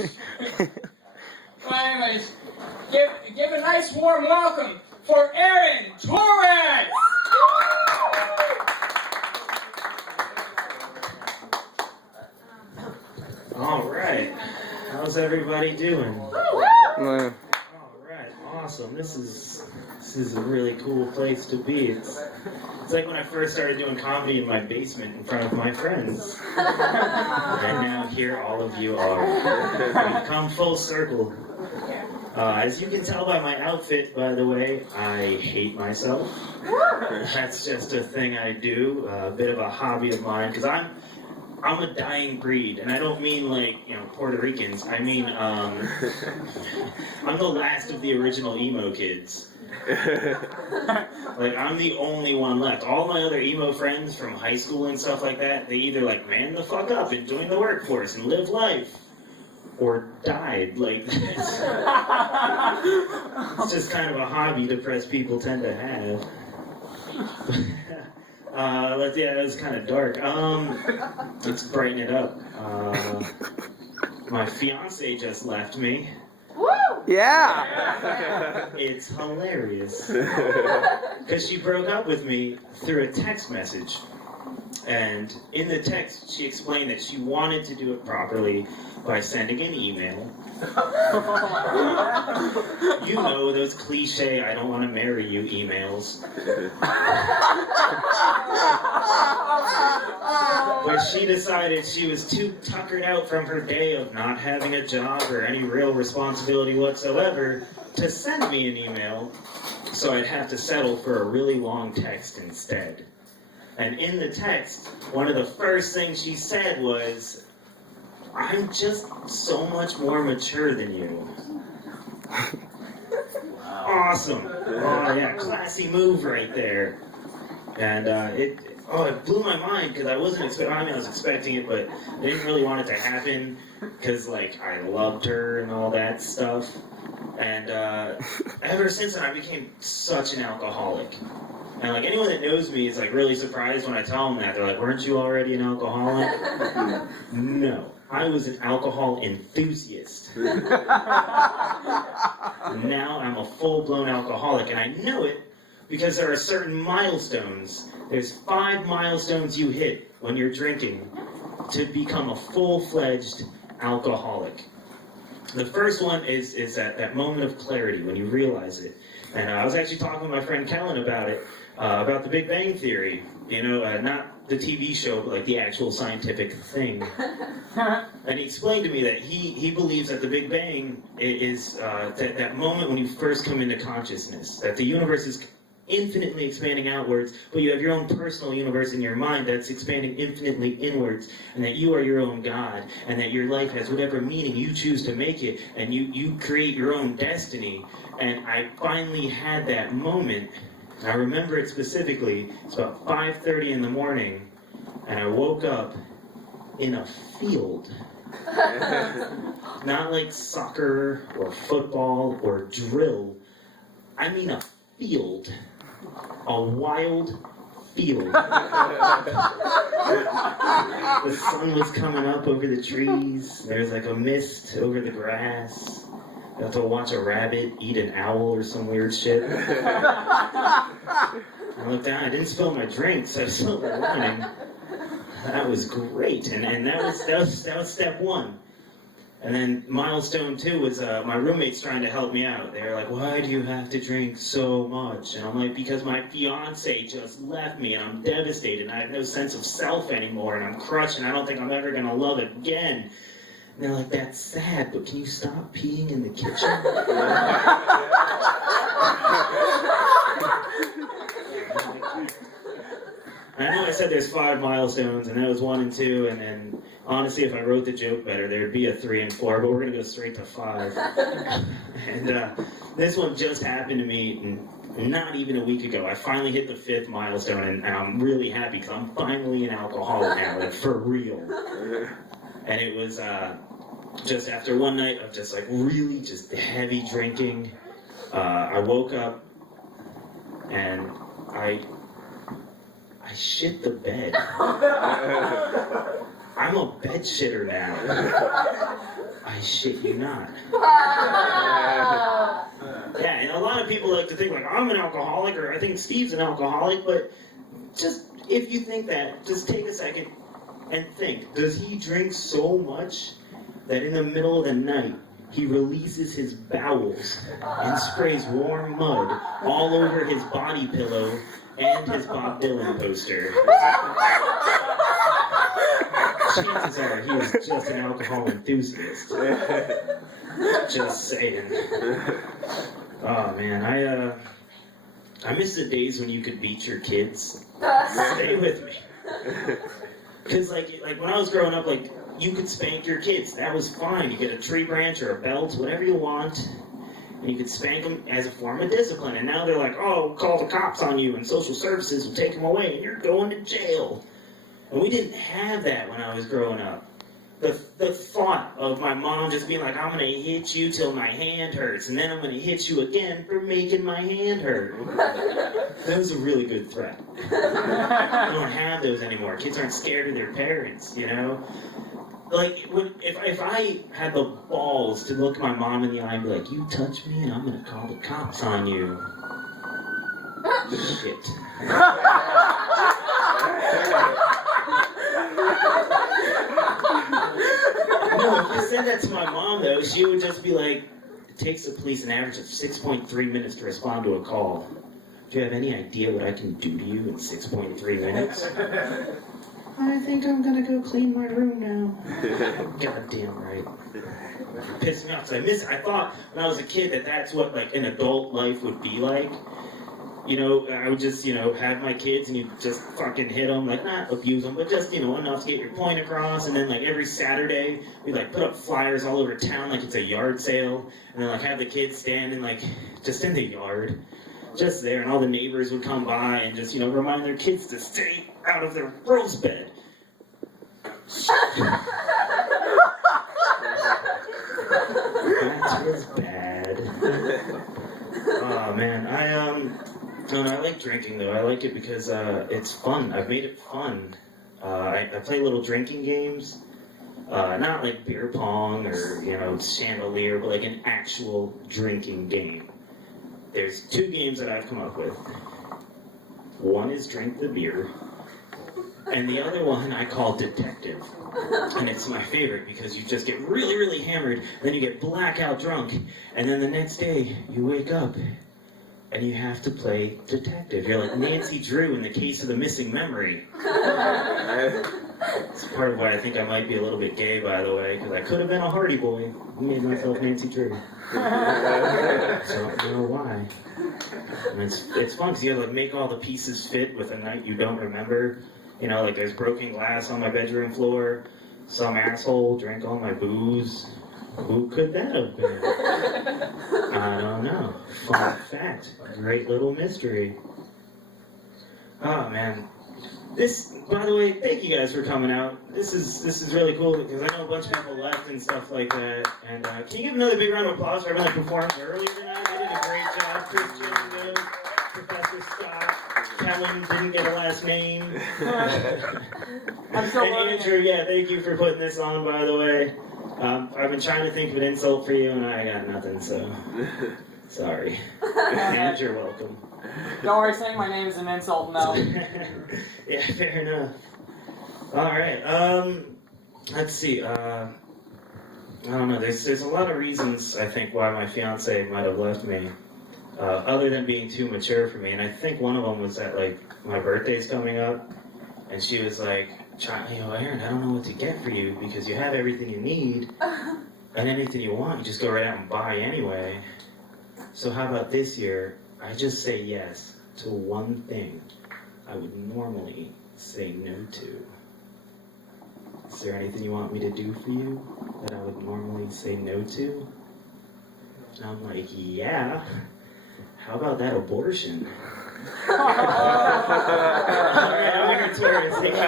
Well, anyways, give a nice warm welcome for Aaron Torres! All right. How's everybody doing? Man. All right. Awesome. This is a really cool place to be. It's like when I first started doing comedy in my basement in front of my friends. And now here all of you are. We've come full circle. As you can tell by my outfit, by the way, I hate myself. That's just a thing I do, a bit of a hobby of mine, because I'm a dying breed, and I don't mean like, Puerto Ricans. I mean, I'm the last of the original emo kids. Like, I'm the only one left. All my other emo friends from high school and stuff like that, they either like man the fuck up and join the workforce and live life, or died. Like, it's just kind of a hobby depressed people tend to have. Yeah, it was kind of dark. Let's brighten it up. My fiance just left me. Woo! Yeah! It's hilarious. Because she broke up with me through a text message. And in the text, she explained that she wanted to do it properly by sending an email. You know, those cliche, I don't want to marry you emails. But she decided she was too tuckered out from her day of not having a job or any real responsibility whatsoever to send me an email, so I'd have to settle for a really long text instead. And in the text, one of the first things she said was, "I'm just so much more mature than you." Awesome. Oh yeah, classy move right there. And it blew my mind because I wasn't expecting. I was expecting it, but I didn't really want it to happen because like I loved her and all that stuff. And ever since then, I became such an alcoholic. And like anyone that knows me is like really surprised when I tell them that. They're like, "Weren't you already an alcoholic?" No. I was an alcohol enthusiast. Now I'm a full-blown alcoholic, and I know it because there are certain milestones. There's 5 milestones you hit when you're drinking to become a full-fledged alcoholic. The first one is that moment of clarity when you realize it. And I was actually talking with my friend Kellen about it, about the Big Bang Theory. Not the TV show, but like the actual scientific thing. And he explained to me that he believes that the Big Bang is that moment when you first come into consciousness, that the universe is infinitely expanding outwards, but you have your own personal universe in your mind that's expanding infinitely inwards, and that you are your own God, and that your life has whatever meaning you choose to make it, and you create your own destiny. And I finally had that moment. I remember it specifically. It's about 5:30 in the morning, and I woke up in a field. Not like soccer or football or drill. I mean a field. A wild field. The sun was coming up over the trees. There's like a mist over the grass. Got to watch a rabbit eat an owl or some weird shit. I looked down, I didn't spill my drink, so silver lining. That was great, and that was step 1. And then milestone 2 was my roommates trying to help me out. They were like, "Why do you have to drink so much?" And I'm like, "Because my fiance just left me, and I'm devastated, and I have no sense of self anymore, and I'm crushed, and I don't think I'm ever gonna love again." And they're like, "That's sad, but can you stop peeing in the kitchen?" I know I said there's 5 milestones, and that was 1 and 2, and then honestly, if I wrote the joke better, there'd be a 3 and 4, but we're gonna go straight to 5. And this one just happened to me not even a week ago. I finally hit the 5th milestone, and I'm really happy because I'm finally an alcoholic now, like for real. And it was just after one night of just like really just heavy drinking. I woke up and I shit the bed. I'm a bed shitter now. I shit you not. Yeah, and a lot of people like to think like, I'm an alcoholic, or I think Steve's an alcoholic, but just, if you think that, just take a second and think, does he drink so much that in the middle of the night, he releases his bowels and sprays warm mud all over his body pillow and his Bob Dylan poster? Chances are he is just an alcohol enthusiast. Just saying. Oh man, I miss the days when you could beat your kids. Stay with me. Cause like when I was growing up, like you could spank your kids. That was fine. You get a tree branch or a belt, whatever you want, and you could spank them as a form of discipline. And now they're like, oh, we'll call the cops on you, and social services will take them away, and you're going to jail. And we didn't have that when I was growing up. The thought of my mom just being like, I'm going to hit you till my hand hurts, and then I'm going to hit you again for making my hand hurt. That was a really good threat. We don't have those anymore. Kids aren't scared of their parents, you know? Like, if I had the balls to look my mom in the eye and be like, you touch me and I'm going to call the cops on you. Shit. No, if I said that to my mom, though, she would just be like, it takes the police an average of 6.3 minutes to respond to a call. Do you have any idea what I can do to you in 6.3 minutes? I think I'm gonna go clean my room now. Goddamn right. It pissed me off, so I thought when I was a kid that that's what, like, an adult life would be like. You know, I would just, you know, have my kids and you just fucking hit them, like, not abuse them, but just, you know, enough to get your point across. And then, like, every Saturday, we'd, like, put up flyers all over town like it's a yard sale. And then, like, have the kids standing, like, just in the yard, just there. And all the neighbors would come by and just, you know, remind their kids to stay out of their rose bed. That was bad. Oh, man. No, I like drinking, though. I like it because it's fun. I've made it fun. I play little drinking games. Not like beer pong or, you know, chandelier, but like an actual drinking game. There's 2 games that I've come up with. One is Drink the Beer, and the other one I call Detective. And it's my favorite because you just get really, really hammered, then you get blackout drunk, and then the next day you wake up and you have to play detective. You're like Nancy Drew in The Case of the Missing Memory. It's part of why I think I might be a little bit gay, by the way, because I could have been a Hardy Boy. I made myself Nancy Drew. So I don't know why. And it's fun because you have to like, make all the pieces fit with a night you don't remember. You know, like there's broken glass on my bedroom floor. Some asshole drank all my booze. Who could that have been? I don't know. Fun fact. Great little mystery. Oh, man. This, by the way, thank you guys for coming out. This is really cool because I know a bunch of people left and stuff like that. And can you give another big round of applause for everyone that performed earlier tonight? They did a great job. Christian, Professor Scott, Kellen didn't get a last name. I'm so and Andrew, yeah, thank you for putting this on, by the way. I've been trying to think of an insult for you, and I got nothing, so sorry. And you're welcome. Don't worry, saying my name is an insult, no. Yeah, fair enough. All right. Let's see. I don't know. There's a lot of reasons I think why my fiance might have left me, other than being too mature for me. And I think one of them was that like my birthday's coming up, and she was like, Aaron, I don't know what to get for you because you have everything you need, and anything you want, you just go right out and buy anyway. So how about this year? I just say yes to one thing I would normally say no to. Is there anything you want me to do for you that I would normally say no to? And I'm like, yeah. How about that abortion? All right, I'm here, Taurus. Thank you.